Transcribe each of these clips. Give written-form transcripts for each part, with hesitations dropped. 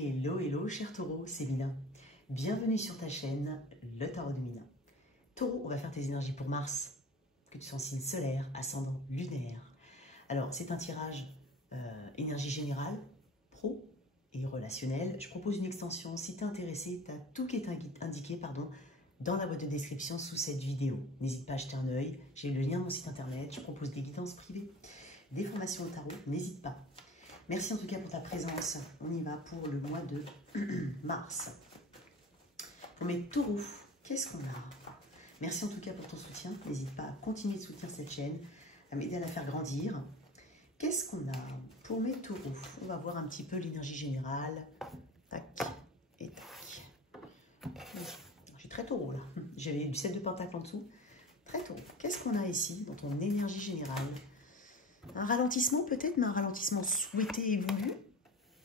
Hello, hello, cher Taureau, c'est Mina. Bienvenue sur ta chaîne, le Tarot de Mina. Taureau, on va faire tes énergies pour Mars, que tu sois en signe solaire, ascendant, lunaire. Alors, c'est un tirage énergie générale, pro et relationnel. Je propose une extension. Si tu es intéressé, tu as tout qui est indiqué dans la boîte de description sous cette vidéo. N'hésite pas à jeter un œil. J'ai le lien de mon site internet. Je propose des guidances privées, des formations au tarot. N'hésite pas. Merci en tout cas pour ta présence. On y va pour le mois de mars. Pour mes taureaux, qu'est-ce qu'on a? Merci en tout cas pour ton soutien. N'hésite pas à continuer de soutenir cette chaîne, à m'aider à la faire grandir. Qu'est-ce qu'on a pour mes taureaux? On va voir un petit peu l'énergie générale. Tac et tac. J'ai très taureau là. J'avais du 7 de pentacle en dessous. Très taureau. Qu'est-ce qu'on a ici dans ton énergie générale? Un ralentissement peut-être, mais un ralentissement souhaité et voulu.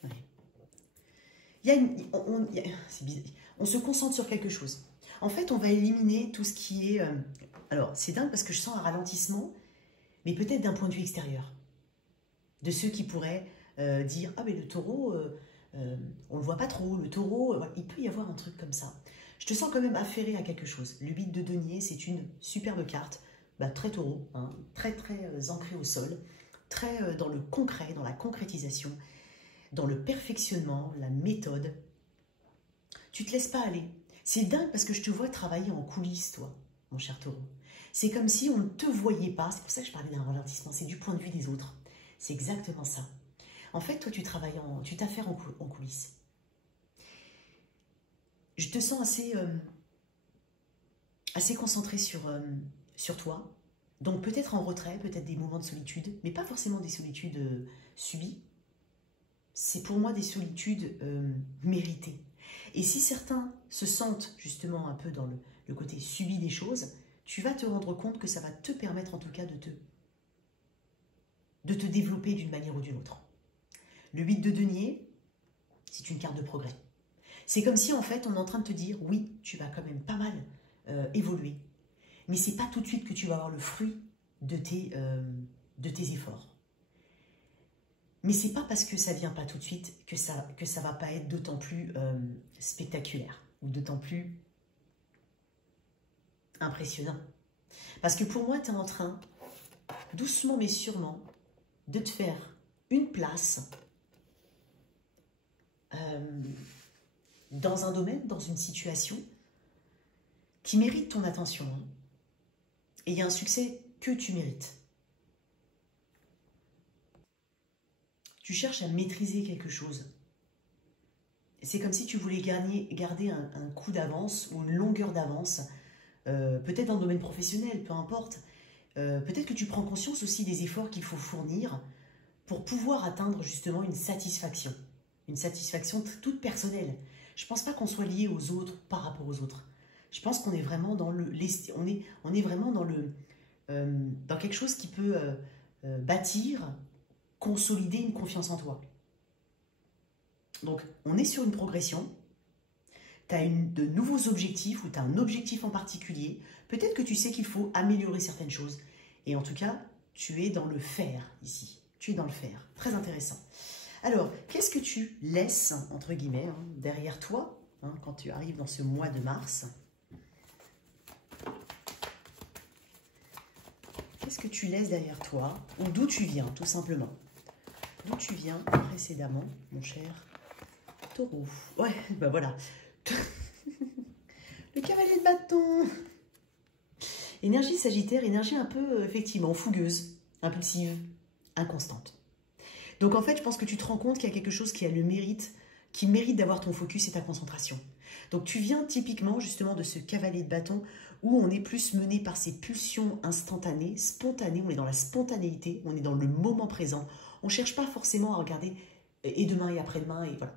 Ouais. On se concentre sur quelque chose. En fait, on va éliminer tout ce qui est... alors, c'est dingue parce que je sens un ralentissement, mais peut-être d'un point de vue extérieur. De ceux qui pourraient dire « Ah, mais le taureau, on ne le voit pas trop. Le taureau, il peut y avoir un truc comme ça. » Je te sens quand même affairé à quelque chose. Le 8 de denier, c'est une superbe carte. Très taureau, hein, très ancré au sol, très dans le concret, dans la concrétisation, dans le perfectionnement, la méthode. Tu te laisses pas aller. C'est dingue parce que je te vois travailler en coulisses, toi, mon cher taureau. C'est comme si on ne te voyait pas. C'est pour ça que je parlais d'un ralentissement. C'est du point de vue des autres. C'est exactement ça. En fait, toi, tu travailles tu t'affaires en coulisses. Je te sens assez concentré sur toi, donc peut-être en retrait, peut-être des moments de solitude, mais pas forcément des solitudes subies. C'est pour moi des solitudes méritées. Et si certains se sentent justement un peu dans le côté subi des choses, tu vas te rendre compte que ça va te permettre en tout cas de te développer d'une manière ou d'une autre. Le 8 de denier, c'est une carte de progrès. C'est comme si en fait on est en train de te dire, oui, tu vas quand même pas mal évoluer. Mais ce n'est pas tout de suite que tu vas avoir le fruit de tes efforts. Mais ce n'est pas parce que ça ne vient pas tout de suite que ça ne va pas être d'autant plus spectaculaire ou d'autant plus impressionnant. Parce que pour moi, tu es en train, doucement mais sûrement, de te faire une place dans un domaine, dans une situation qui mérite ton attention. Et il y a un succès que tu mérites. Tu cherches à maîtriser quelque chose. C'est comme si tu voulais garder un coup d'avance ou une longueur d'avance, peut-être dans le domaine professionnel, peu importe. Peut-être que tu prends conscience aussi des efforts qu'il faut fournir pour pouvoir atteindre justement une satisfaction toute personnelle. Je ne pense pas qu'on soit lié aux autres par rapport aux autres. Je pense qu'on est vraiment dans on est vraiment dans quelque chose qui peut bâtir, consolider une confiance en toi. Donc, on est sur une progression. Tu as de nouveaux objectifs ou tu as un objectif en particulier. Peut-être que tu sais qu'il faut améliorer certaines choses. Et en tout cas, tu es dans le faire ici. Tu es dans le faire. Très intéressant. Alors, qu'est-ce que tu laisses, entre guillemets, derrière toi, quand tu arrives dans ce mois de mars? Qu'est-ce que tu laisses derrière toi? Ou d'où tu viens, tout simplement? D'où tu viens précédemment, mon cher taureau? Ouais, voilà. Le cavalier de bâton. Énergie sagittaire, énergie un peu, effectivement, fougueuse, impulsive, inconstante. Donc en fait, je pense que tu te rends compte qu'il y a quelque chose qui mérite d'avoir ton focus et ta concentration. Donc tu viens typiquement justement de ce cavalier de bâton où on est plus mené par ces pulsions instantanées, spontanées, on est dans la spontanéité, on est dans le moment présent. On ne cherche pas forcément à regarder et demain et après-demain et voilà.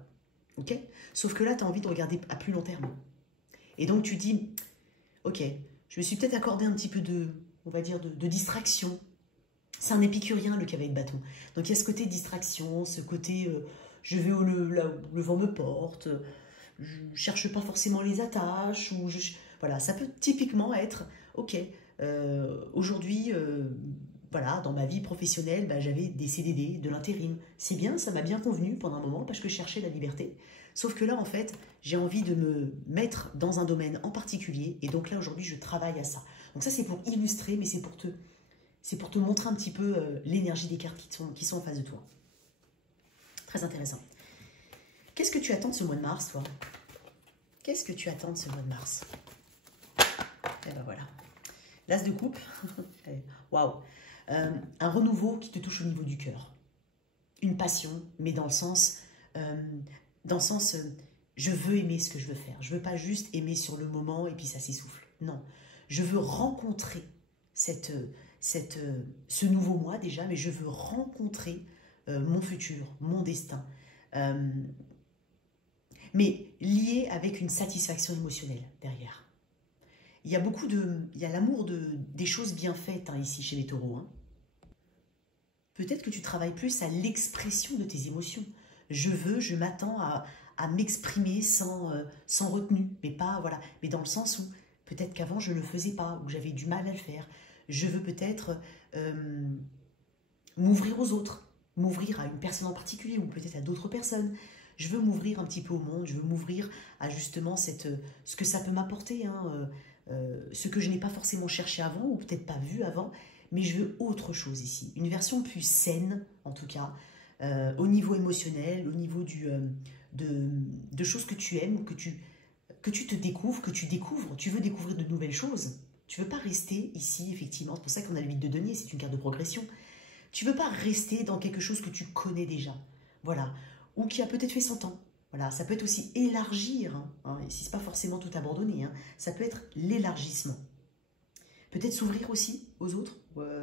Ok? Sauf que là, tu as envie de regarder à plus long terme. Et donc tu dis, ok, je me suis peut-être accordé un petit peu on va dire, de distraction. C'est un épicurien, le cavalier de bâton. Donc, il y a ce côté distraction, ce côté je vais où le vent me porte, je ne cherche pas forcément les attaches. Voilà, ça peut typiquement être, ok, aujourd'hui, voilà, dans ma vie professionnelle, bah, j'avais des CDD, de l'intérim. C'est bien, ça m'a bien convenu pendant un moment parce que je cherchais la liberté. Sauf que là, en fait, j'ai envie de me mettre dans un domaine en particulier. Et donc là, aujourd'hui, je travaille à ça. Donc ça, c'est pour illustrer, mais c'est pour te montrer un petit peu l'énergie des cartes qui sont en face de toi. Très intéressant. Qu'est-ce que tu attends de ce mois de mars, toi? Qu'est-ce que tu attends de ce mois de mars? Et ben voilà. L'as de coupe. Waouh. Un renouveau qui te touche au niveau du cœur. Une passion, mais dans le sens, je veux aimer ce que je veux faire. Je veux pas juste aimer sur le moment et puis ça s'essouffle. Non, je veux rencontrer ce nouveau moi déjà, mais je veux rencontrer mon futur, mon destin. Mais lié avec une satisfaction émotionnelle derrière. Il y a l'amour des choses bien faites ici chez les taureaux. Hein. Peut-être que tu travailles plus à l'expression de tes émotions. Je m'attends à m'exprimer sans retenue, mais pas, voilà, mais dans le sens où peut-être qu'avant je ne le faisais pas, ou j'avais du mal à le faire. Je veux peut-être m'ouvrir aux autres, m'ouvrir à une personne en particulier, ou peut-être à d'autres personnes. Je veux m'ouvrir un petit peu au monde, je veux m'ouvrir à justement ce que ça peut m'apporter, hein, ce que je n'ai pas forcément cherché avant, ou peut-être pas vu avant, mais je veux autre chose ici. Une version plus saine, en tout cas, au niveau émotionnel, au niveau de choses que tu aimes, que tu te découvres, que tu découvres. Tu veux découvrir de nouvelles choses. Tu ne veux pas rester ici, effectivement. C'est pour ça qu'on a le 8 de denier, c'est une carte de progression. Tu ne veux pas rester dans quelque chose que tu connais déjà. Voilà. Ou qui a peut-être fait 100 ans. Voilà. Ça peut être aussi élargir. Hein, ici, ce n'est pas forcément tout abandonner. Hein. Ça peut être l'élargissement. Peut-être s'ouvrir aussi aux autres,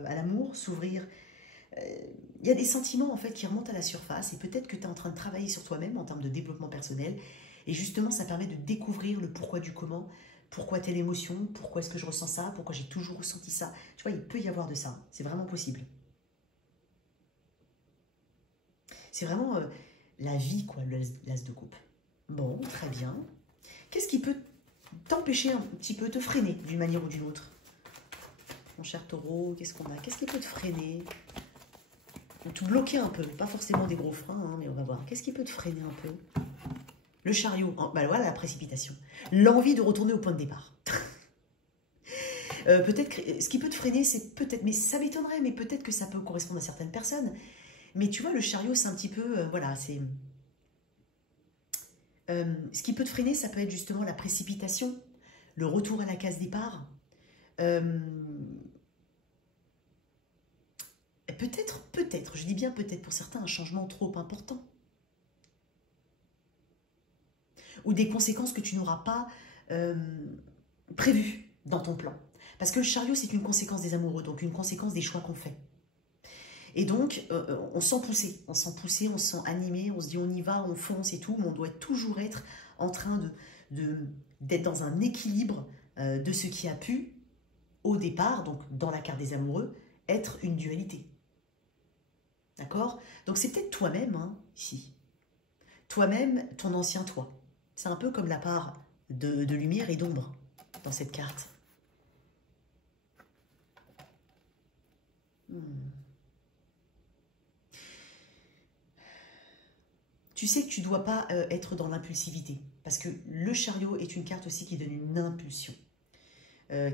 à l'amour, s'ouvrir. Il y a des sentiments en fait qui remontent à la surface et peut-être que tu es en train de travailler sur toi-même en termes de développement personnel et justement ça permet de découvrir le pourquoi du comment, pourquoi telle émotion, pourquoi est-ce que je ressens ça, pourquoi j'ai toujours ressenti ça. Tu vois, il peut y avoir de ça, c'est vraiment possible. C'est vraiment la vie quoi, l'as de coupe. Bon, très bien. Qu'est-ce qui peut t'empêcher un petit peu, te freiner d'une manière ou d'une autre? Mon cher taureau, qu'est-ce qu'on a? Qu'est-ce qui peut te freiner? Ou te bloquer un peu, pas forcément des gros freins, hein, mais on va voir. Qu'est-ce qui peut te freiner un peu? Le chariot, bah voilà la précipitation. L'envie de retourner au point de départ. Peut-être que ce qui peut te freiner, c'est peut-être, mais ça m'étonnerait, mais peut-être que ça peut correspondre à certaines personnes. Mais tu vois, le chariot, c'est un petit peu, voilà, c'est... ce qui peut te freiner, ça peut être justement la précipitation, le retour à la case départ. Peut-être, je dis bien peut-être pour certains, un changement trop important. Ou des conséquences que tu n'auras pas prévues dans ton plan. Parce que le chariot, c'est une conséquence des amoureux, donc une conséquence des choix qu'on fait. Et donc, on sent pousser, on se sent animé, on se dit on y va, on fonce et tout, mais on doit toujours être en train d'être dans un équilibre de ce qui a pu, au départ, donc dans la carte des amoureux, être une dualité. D'accord? Donc c'est peut-être toi-même, hein, ici. Toi-même, ton ancien toi. C'est un peu comme la part de lumière et d'ombre dans cette carte. Tu sais que tu ne dois pas être dans l'impulsivité. Parce que le chariot est une carte aussi qui donne une impulsion.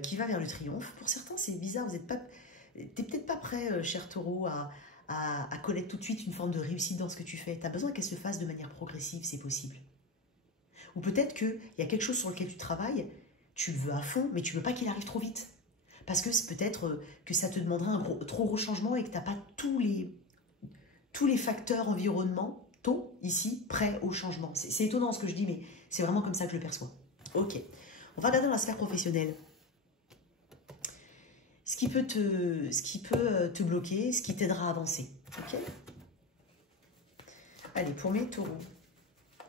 Qui va vers le triomphe. Pour certains, c'est bizarre. T'es peut-être pas prêt, cher taureau, à connaître tout de suite une forme de réussite dans ce que tu fais. Tu as besoin qu'elle se fasse de manière progressive, c'est possible. Ou peut-être qu'il y a quelque chose sur lequel tu travailles, tu le veux à fond, mais tu ne veux pas qu'il arrive trop vite. Parce que c'est peut-être que ça te demandera un trop gros changement et que tu n'as pas tous les facteurs environnementaux ici prêts au changement. C'est étonnant ce que je dis, mais c'est vraiment comme ça que je le perçois. Ok, on va regarder dans la sphère professionnelle. Ce qui peut te bloquer, ce qui t'aidera à avancer. Ok. Allez, pour mes taureaux.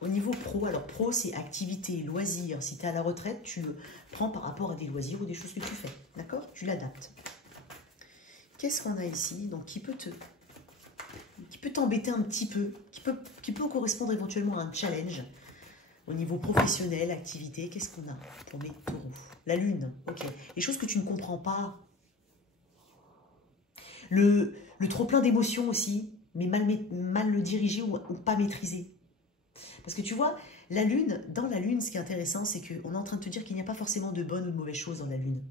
Au niveau pro, alors pro, c'est activité, loisirs. Si tu es à la retraite, tu le prends par rapport à des loisirs ou des choses que tu fais. D'accord? Tu l'adaptes. Qu'est-ce qu'on a ici? Donc, qui peut t'embêter un petit peu, qui peut correspondre éventuellement à un challenge. Au niveau professionnel, activité, qu'est-ce qu'on a pour mes taureaux? La lune, ok. Les choses que tu ne comprends pas. Le trop plein d'émotions aussi, mais mal le diriger ou pas maîtriser. Parce que tu vois, dans la Lune, ce qui est intéressant, c'est qu'on est en train de te dire qu'il n'y a pas forcément de bonnes ou de mauvaises choses dans la Lune.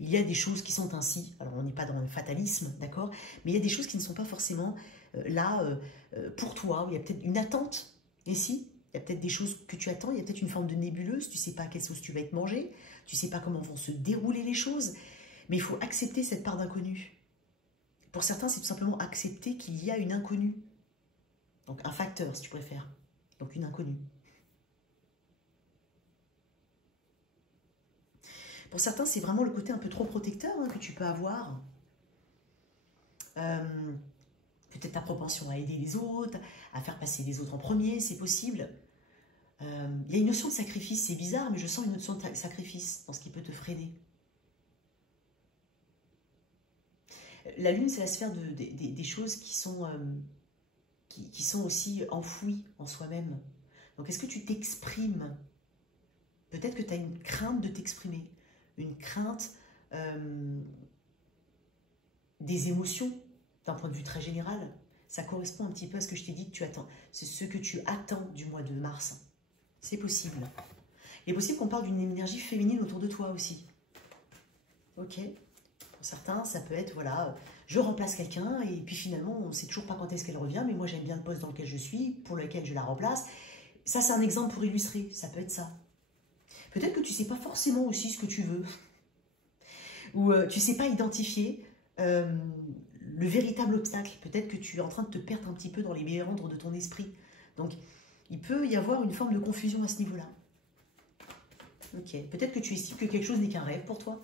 Il y a des choses qui sont ainsi, alors on n'est pas dans le fatalisme, d'accord, mais il y a des choses qui ne sont pas forcément là pour toi, il y a peut-être une attente, ici, il y a peut-être des choses que tu attends, il y a peut-être une forme de nébuleuse, tu ne sais pas à quelle sauce tu vas être mangé, tu ne sais pas comment vont se dérouler les choses, mais il faut accepter cette part d'inconnu. Pour certains, c'est tout simplement accepter qu'il y a une inconnue, donc un facteur si tu préfères, donc une inconnue. Pour certains, c'est vraiment le côté un peu trop protecteur que tu peux avoir. Peut-être ta propension à aider les autres, à faire passer les autres en premier, c'est possible. Il y a une notion de sacrifice, c'est bizarre, mais je sens une notion de sacrifice dans ce qui peut te freiner. La Lune, c'est la sphère des choses qui sont aussi enfouies en soi-même. Donc, est-ce que tu t'exprimes? Peut-être que tu as une crainte de t'exprimer. Une crainte des émotions, d'un point de vue très général. Ça correspond un petit peu à ce que je t'ai dit que tu attends. C'est ce que tu attends du mois de mars. C'est possible. Il est possible qu'on parle d'une énergie féminine autour de toi aussi. Ok? Pour certains, ça peut être, voilà, je remplace quelqu'un et puis finalement, on ne sait toujours pas quand est-ce qu'elle revient, mais moi j'aime bien le poste dans lequel je suis, pour lequel je la remplace. Ça, c'est un exemple pour illustrer. Ça peut être ça. Peut-être que tu ne sais pas forcément aussi ce que tu veux. Ou tu ne sais pas identifier le véritable obstacle. Peut-être que tu es en train de te perdre un petit peu dans les méandres de ton esprit. Donc, il peut y avoir une forme de confusion à ce niveau-là. Ok. Peut-être que tu estimes que quelque chose n'est qu'un rêve pour toi,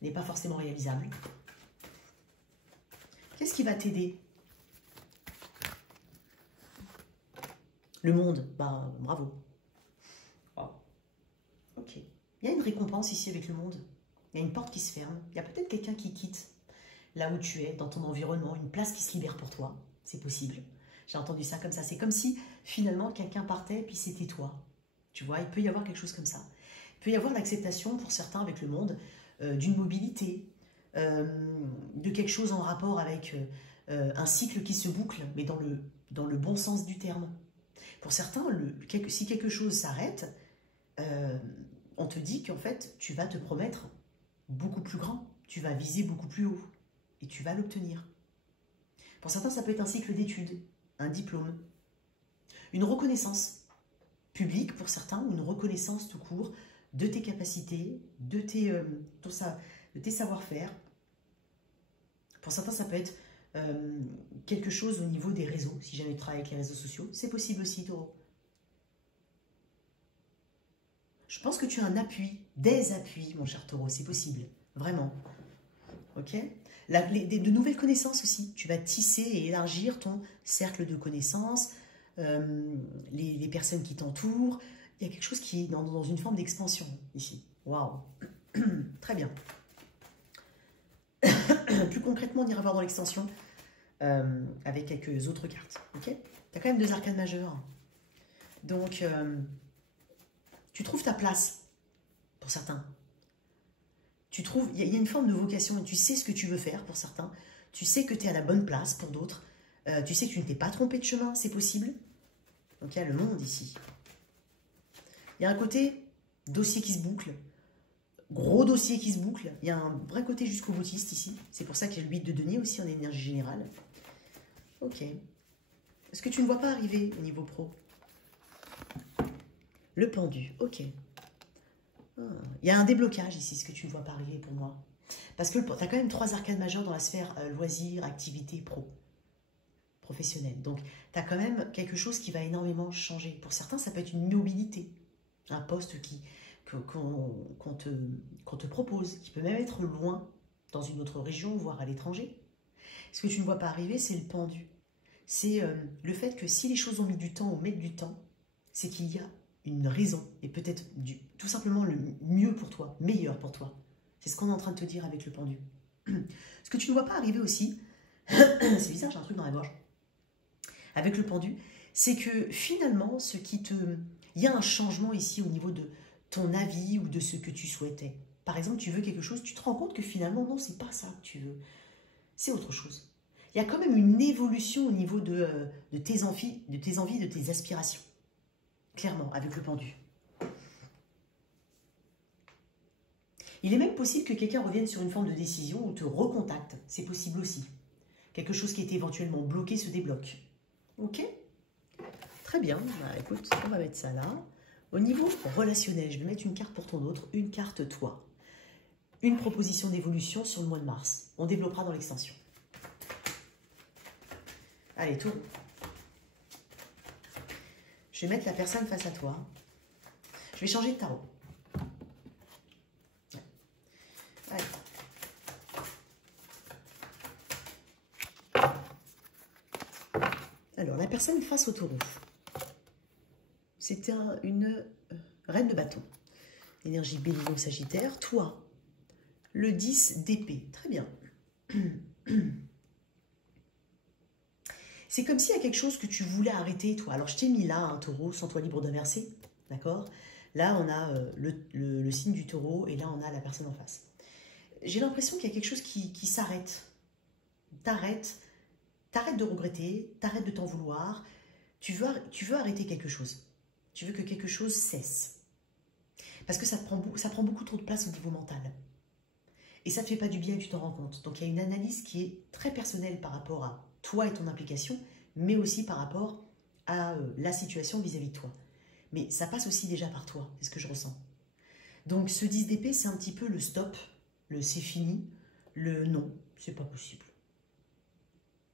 n'est pas forcément réalisable. Qu'est-ce qui va t'aider? Le monde. Bah, bravo. Oh. Ok. Il y a une récompense ici avec le monde. Il y a une porte qui se ferme. Il y a peut-être quelqu'un qui quitte là où tu es, dans ton environnement, une place qui se libère pour toi. C'est possible. J'ai entendu ça comme ça. C'est comme si, finalement, quelqu'un partait et puis c'était toi. Tu vois, il peut y avoir quelque chose comme ça. Il peut y avoir l'acceptation, pour certains, avec le monde, d'une mobilité, de quelque chose en rapport avec un cycle qui se boucle, mais dans le bon sens du terme. Pour certains, si quelque chose s'arrête, on te dit qu'en fait, tu vas te promettre beaucoup plus grand, tu vas viser beaucoup plus haut, et tu vas l'obtenir. Pour certains, ça peut être un cycle d'études, un diplôme, une reconnaissance publique pour certains, ou une reconnaissance tout court de tes capacités, de tes savoir-faire. Pour certains, ça peut être quelque chose au niveau des réseaux, si jamais tu travailles avec les réseaux sociaux. C'est possible aussi, Taureau. Je pense que tu as un appui, des appuis, mon cher Taureau, c'est possible, vraiment. Ok? De nouvelles connaissances aussi. Tu vas tisser et élargir ton cercle de connaissances, les personnes qui t'entourent. Il y a quelque chose qui est dans une forme d'expansion ici. Waouh! Très bien. Plus concrètement, on ira voir dans l'extension avec quelques autres cartes. Ok? Tu as quand même 2 arcanes majeures. Donc, tu trouves ta place pour certains. Il y a une forme de vocation et tu sais ce que tu veux faire pour certains. Tu sais que tu es à la bonne place pour d'autres. Tu sais que tu ne t'es pas trompé de chemin, c'est possible. Donc il y a le monde ici. Il y a un côté dossier qui se boucle, gros dossier qui se boucle. Il y a un vrai côté jusqu'au boutiste ici. C'est pour ça qu'il y a le 8 de denier aussi en énergie générale. Ok. Est-ce que tu ne vois pas arriver au niveau pro? Le pendu, ok. Il y a un déblocage ici, ce que tu ne vois pas arriver pour moi. Parce que tu as quand même 3 arcanes majeures dans la sphère loisirs, activité, professionnelle. Donc, tu as quand même quelque chose qui va énormément changer. Pour certains, ça peut être une mobilité. Un poste qu'on te propose, qui peut même être loin, dans une autre région, voire à l'étranger. Ce que tu ne vois pas arriver, c'est le pendu. C'est le fait que si les choses ont mis du temps ou mettent du temps, c'est qu'il y a une raison, et peut-être tout simplement le mieux pour toi, meilleur pour toi. C'est ce qu'on est en train de te dire avec le pendu. Ce que tu ne vois pas arriver aussi, c'est bizarre, j'ai un truc dans la gorge, avec le pendu, c'est que finalement, il y a un changement ici au niveau de ton avis ou de ce que tu souhaitais. Par exemple, tu veux quelque chose, tu te rends compte que finalement, non, c'est pas ça que tu veux. c'est autre chose. Il y a quand même une évolution au niveau de tes envies, de tes aspirations. Clairement, avec le pendu. Il est même possible que quelqu'un revienne sur une forme de décision ou te recontacte. C'est possible aussi. Quelque chose qui était éventuellement bloqué se débloque. Ok? Très bien. Bah, écoute, on va mettre ça là. Au niveau relationnel, je vais mettre une carte pour ton autre, une carte toi. Une proposition d'évolution sur le mois de mars. On développera dans l'extension. Allez, tour. Je vais mettre la personne face à toi. Je vais changer de tarot. Allez. Alors, la personne face au taureau. C'était une reine de bâton. Énergie Bélier Sagittaire. Toi, le 10 d'épée. Très bien. C'est comme s'il y a quelque chose que tu voulais arrêter, toi. Alors, je t'ai mis là, un taureau, sans toi libre d'inverser. D'accord? Là, on a le signe du taureau et là, on a la personne en face. J'ai l'impression qu'il y a quelque chose qui s'arrête. T'arrêtes de regretter, t'arrêtes de t'en vouloir. Tu veux arrêter quelque chose. Tu veux que quelque chose cesse. Parce que ça prend beaucoup trop de place au niveau mental. Et ça ne te fait pas du bien et tu t'en rends compte. Donc, il y a une analyse qui est très personnelle par rapport à toi et ton implication, mais aussi par rapport à la situation vis-à-vis de toi. Mais ça passe aussi déjà par toi, c'est ce que je ressens. Donc, ce 10 d'épée, c'est un petit peu le stop, le c'est fini, le non, c'est pas possible.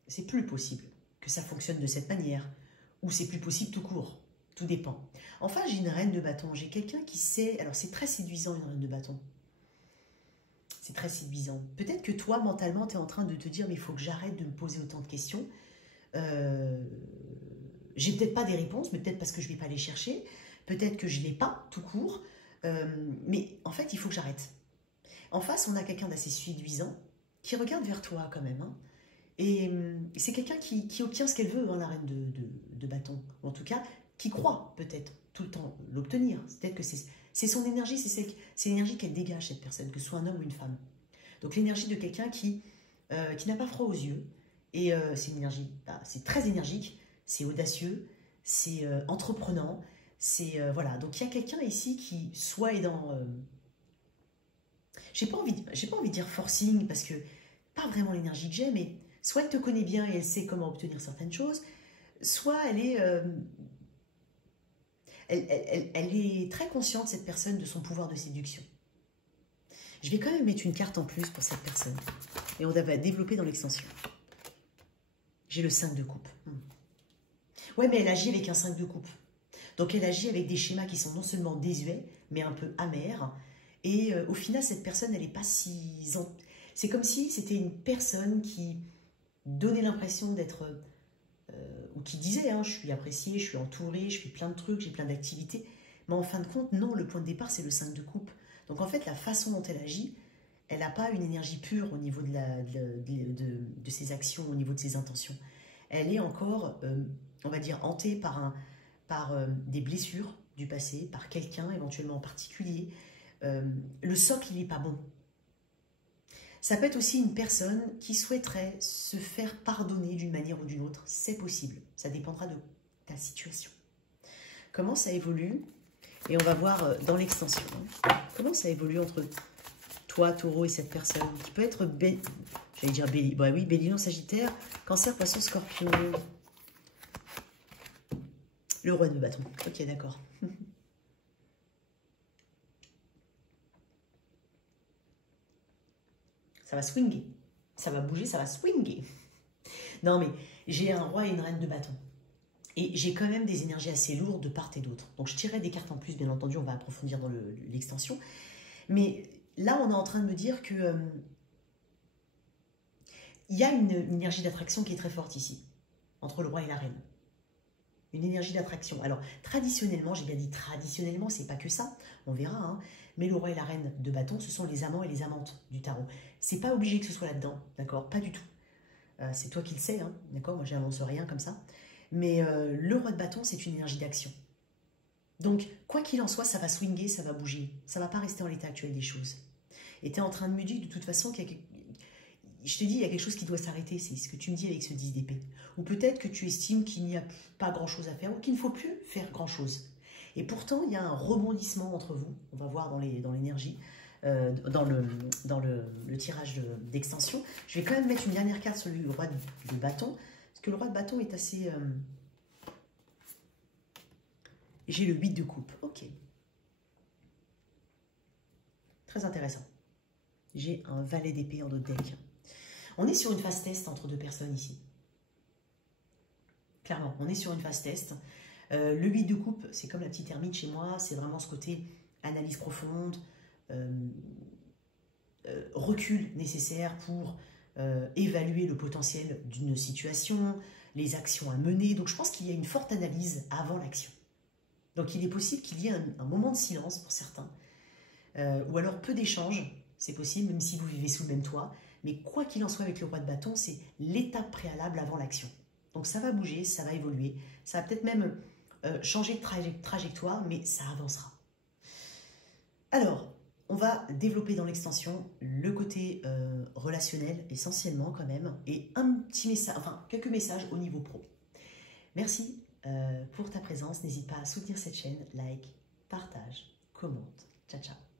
C'est plus possible que ça fonctionne de cette manière, ou c'est plus possible tout court. Tout dépend. Enfin, j'ai une reine de bâton. J'ai quelqu'un qui sait... Alors, c'est très séduisant, une reine de bâton. C'est très séduisant. Peut-être que toi, mentalement, tu es en train de te dire « Mais il faut que j'arrête de me poser autant de questions. J'ai peut-être pas des réponses, mais peut-être parce que je ne vais pas les chercher. Peut-être que je ne l'ai pas, tout court. Mais en fait, il faut que j'arrête. » En face, on a quelqu'un d'assez séduisant qui regarde vers toi quand même. Hein. Et c'est quelqu'un qui obtient ce qu'elle veut, hein, la reine de bâton. En tout cas, qui croit peut-être tout le temps l'obtenir. Peut-être que c'est son énergie, c'est l'énergie qu'elle dégage, cette personne, que ce soit un homme ou une femme. Donc l'énergie de quelqu'un qui n'a pas froid aux yeux. Et c'est une énergie, c'est très énergique, c'est audacieux, c'est entreprenant. Voilà. Donc il y a quelqu'un ici qui soit est dans... j'ai pas envie de dire forcing, parce que pas vraiment l'énergie que j'ai, mais soit elle te connaît bien et elle sait comment obtenir certaines choses, soit elle est... Elle est très consciente, cette personne, de son pouvoir de séduction. Je vais quand même mettre une carte en plus pour cette personne. Et on va développer dans l'extension. J'ai le 5 de coupe. Ouais, mais elle agit avec un 5 de coupe. Donc elle agit avec des schémas qui sont non seulement désuets, mais un peu amers. Et au final, cette personne, elle n'est pas si... C'est comme si c'était une personne qui donnait l'impression d'être... ou qui disait, hein, je suis appréciée, je suis entourée, je fais plein de trucs, j'ai plein d'activités. Mais en fin de compte, non, le point de départ, c'est le 5 de coupe. Donc en fait, la façon dont elle agit, elle n'a pas une énergie pure au niveau de ses actions, au niveau de ses intentions. Elle est encore, on va dire, hantée par des blessures du passé, par quelqu'un éventuellement en particulier. Le socle, il n'est pas bon. Ça peut être aussi une personne qui souhaiterait se faire pardonner d'une manière ou d'une autre. C'est possible. Ça dépendra de ta situation. Comment ça évolue? Et on va voir dans l'extension. Comment ça évolue entre toi, taureau, et cette personne qui peut être... J'allais dire Bélier. Bah oui, Bélier, Sagittaire, Cancer, Poisson, Scorpion. Le roi de bâton. Ok, d'accord. Ça va swinger. Ça va bouger, ça va swinger. Non, mais j'ai un roi et une reine de bâton. Et j'ai quand même des énergies assez lourdes de part et d'autre. Donc je tirerai des cartes en plus, bien entendu, on va approfondir dans l'extension. Mais là, on est en train de me dire que il y a une énergie d'attraction qui est très forte ici, entre le roi et la reine. Une énergie d'attraction. Alors, traditionnellement, j'ai bien dit traditionnellement, c'est pas que ça, on verra, hein, mais le roi et la reine de bâton, ce sont les amants et les amantes du tarot. C'est pas obligé que ce soit là-dedans, d'accord? Pas du tout. C'est toi qui le sais, hein, d'accord? Moi, j'avance rien comme ça. Mais le roi de bâton, c'est une énergie d'action. Donc, quoi qu'il en soit, ça va swinger, ça va bouger. Ça ne va pas rester en l'état actuel des choses. Et tu es en train de me dire, de toute façon, qu'il je te dis, il y a quelque chose qui doit s'arrêter, c'est ce que tu me dis avec ce 10 d'épée. Ou peut-être que tu estimes qu'il n'y a pas grand-chose à faire ou qu'il ne faut plus faire grand-chose. Et pourtant, il y a un rebondissement entre vous, on va voir dans l'énergie, dans le tirage d'extension. Je vais quand même mettre une dernière carte sur le roi de bâton, parce que le roi de bâton est assez... J'ai le 8 de coupe, ok. Très intéressant. J'ai un valet d'épée en d'autres deck. On est sur une phase test entre deux personnes ici. Clairement, on est sur une phase test. Le 8 de coupe, c'est comme la petite ermite chez moi, c'est vraiment ce côté analyse profonde, recul nécessaire pour évaluer le potentiel d'une situation, les actions à mener. Donc je pense qu'il y a une forte analyse avant l'action. Donc il est possible qu'il y ait un moment de silence pour certains, ou alors peu d'échanges, c'est possible, même si vous vivez sous le même toit. Mais quoi qu'il en soit avec le roi de bâton, c'est l'étape préalable avant l'action. Donc ça va bouger, ça va évoluer, ça va peut-être même changer de trajectoire, mais ça avancera. Alors, on va développer dans l'extension le côté relationnel, essentiellement quand même, et un petit message, enfin quelques messages au niveau pro. Merci pour ta présence, n'hésite pas à soutenir cette chaîne, like, partage, commente. Ciao, ciao.